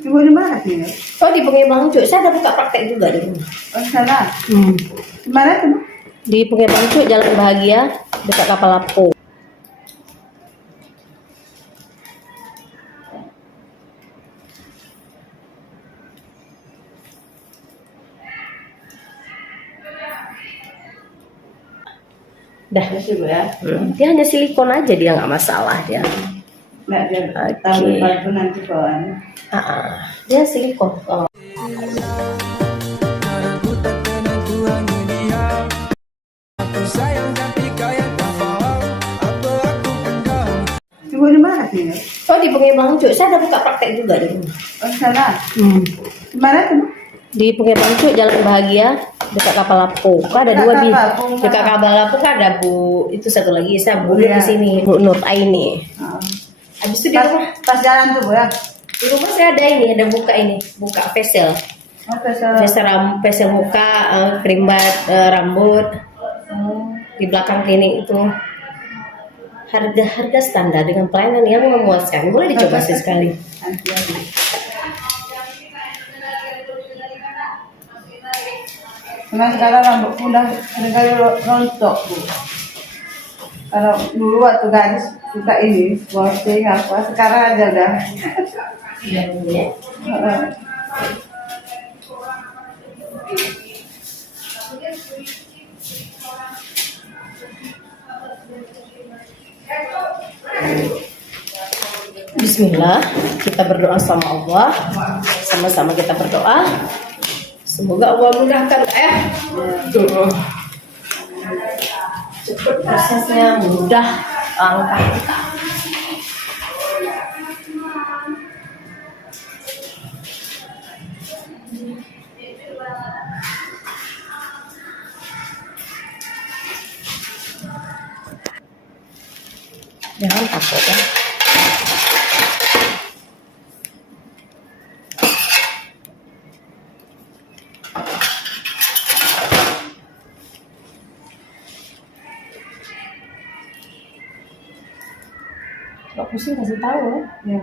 Ibu di mana sih? Oh, di Pengebang Cuk. Saya ada buka praktek juga di rumah. Oh, sana. Hmm. Di mana tuh? Di Pengebang Cuk, Jalan Bahagia, dekat Kapal Lapu. Dah. Masih Bu ya. Dia hanya silikon aja, dia nggak masalah dia. Nggak dia Oke. tahu batu nanti kawan. Dia silikon. Oh. Ibu di mana sih? Oh, di Pengebang Cuk. Saya ada buka praktek juga di rumah. Oh, sana. Di mana tuh? Di Pengebang Cuk, Jalan Bahagia, dekat Kapal Lapu. Kan ada dua di dekat Kapal Lapu kan ada Bu, itu satu lagi saya Bu di sini, Bu Nur Aini. Habis itu di rumah Pas jalan tuh Bu ya. Di rumah saya ada ini, ada buka facial. Oh, Facial muka, krim rambut. Di belakang klinik itu. Harga standar dengan pelayanan yang memuaskan. Boleh dicoba sekali. Nanti aja. Karena sekarang rambutku udah seringkali rontok Bu. Kalau dulu waktu gadis suka ini, posting apa, sekarang aja dah. Iya, ya. Bismillah, kita berdoa sama Allah. Sama-sama kita berdoa. Semoga Allah mudahkan cepat prosesnya, mudah langkah kita. Jangan takut ya. Kalau pusing kasih tahu ya.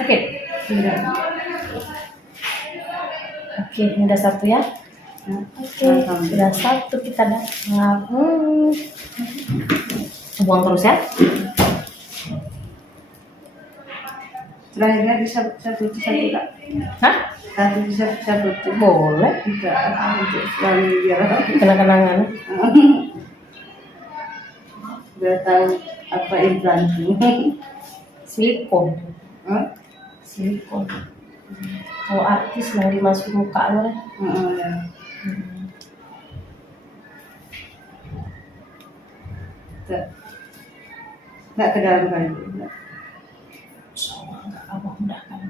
Oke. Oke, ini udah satu ya. Oke, udah satu kita dah. Buang terus ya. Terakhirnya bisa satu Kak. Hah? Satu bisa satu. Boleh. Bisa untuk selalu biar Kenang-kenangan. biar tahu apa implan itu. Silikon. Hah? Silikon. Kalau artis yang dimasukin muka lo deh. Ya. Nggak ke dalam kali. Nggak apa mudahkan.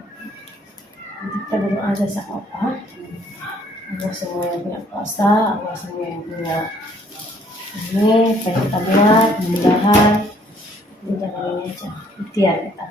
Nanti kita berdoa aja sama apa. Allah semua yang punya kuasa, Allah semua yang punya ini, pengen kita buat, mudah-mudahan ini jangan ini aja, ikhtiar kita.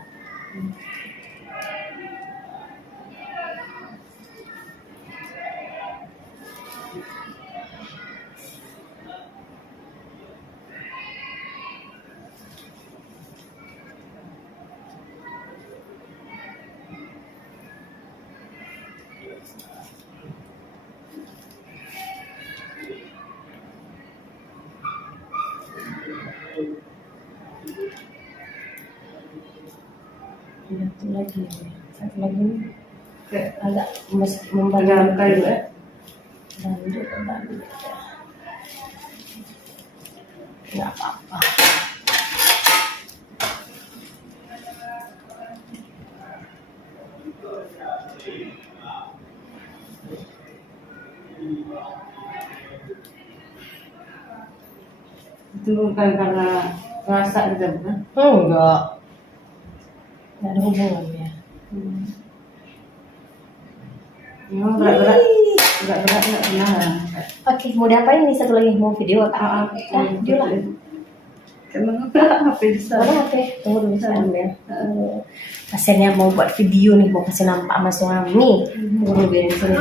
Satu lagi agak membantu kayu ya. Bantu. Nggak apa-apa. Itu bukan karena rasa gitu bukan? Enggak. Nggak ada hubungannya. Memang berat-berat nggak pernah. Oke, mau diapain nih satu lagi? Mau video kak? Video lah. Emang HP bisa? Mana HP? Tunggu dulu saya ambil. Pasiennya mau buat video nih, mau kasih nampak sama suami. Tunggu dulu biarin sini.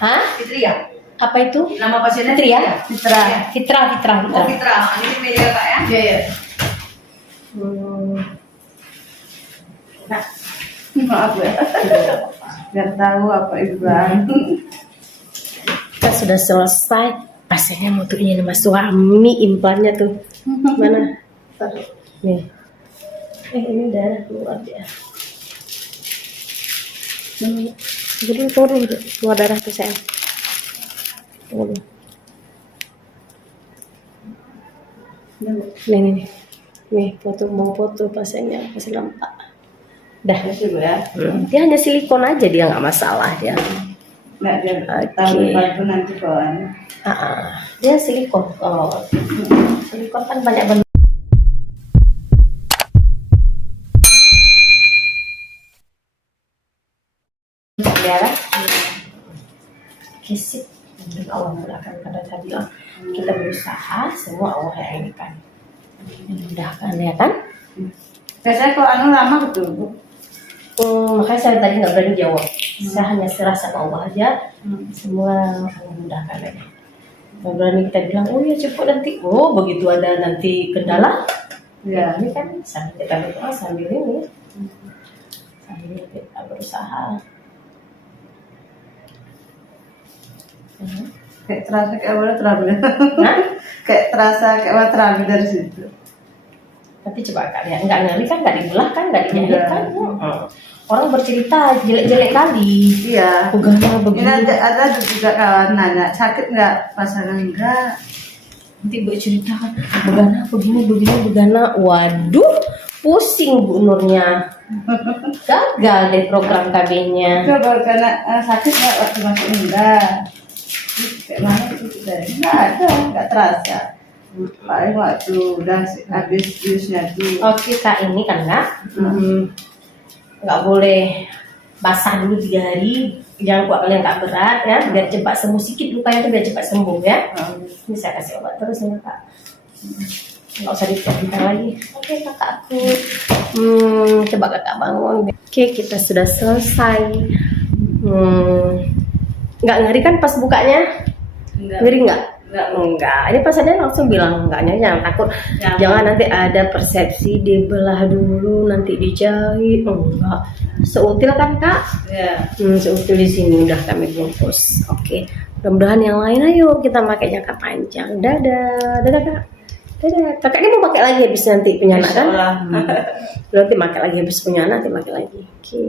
Hah? Fitria. Apa itu? Nama pasiennya Fitri ya? Fitra. Fitra. Oh, Fitra. Ini media Kak ya? Iya. Nah, Maaf ya. Biar tahu apa itu kan. kita sudah selesai. Pasiennya mau tuh ini nama suami, implannya tuh. Mana? Nih. Ini darah keluar dia. Turun keluar darah tuh sayang. Tunggu dulu. Nih. Nih, mau foto pasiennya, kasih nampak. Dah. Itu ya. Dia hanya silikon aja, dia nggak masalah dia. Nggak dia tahu itu nanti kawan. Dia silikon. Oh, silikon kan banyak bentuk. Darah. Kisip. Allah mudahkan karena tadi kita berusaha semua Allah yang kan. Mudahkan ya kan? Biasanya kalau anu lama betul Bu. Makanya saya tadi nggak berani jawab. Saya hanya serah sama Allah aja. Semua Allah mudahkan aja. Nggak berani kita bilang, oh ya cepat nanti. Oh begitu ada nanti kendala. Ya ini kan sambil kita berdoa sambil ini. Sambil kita berusaha. Kayak terasa kayak awalnya terapi. Nah, Kayak terasa kayak awal terapi dari situ. tapi coba kak lihat, nggak ngeri kan, nggak dibelah kan, nggak dijahit kan. Orang bercerita jelek-jelek kali. Iya. Pegangnya begini. Ini ada juga kawan nanya sakit nggak pasangan enggak? Nanti bercerita kan, begana. Waduh, pusing Bu Nurnya. Gagal deh program KB-nya. Coba karena sakit nggak waktu masuk enggak? Kayak mana itu kita? Nggak ada, nggak terasa. Paling waktu udah habis biusnya tuh. Oke kak, ini kan nggak boleh basah dulu 3 hari. Jangan buat kalian nggak berat ya, biar cepat sembuh sikit lukanya tuh biar cepat sembuh ya. Ini saya kasih obat terus ya kak. Nggak usah dipintar lagi. Oke kakak aku. Coba kakak bangun. Oke, kita sudah selesai. Nggak ngeri kan pas bukanya? Ngeri nggak? Enggak. Ini pasiennya langsung bilang enggaknya, jangan takut. Jangan nanti ada persepsi dibelah dulu nanti dijahit. Enggak. Seutil kan kak? Ya. Seutil di sini udah kami bungkus. Oke. Mudah-mudahan yang lain ayo kita pakai jangka panjang. Dadah kak. Dadah. Kakak ini mau pakai lagi habis nanti punya anak kan? Nanti pakai lagi habis punya anak, nanti pakai lagi. Oke.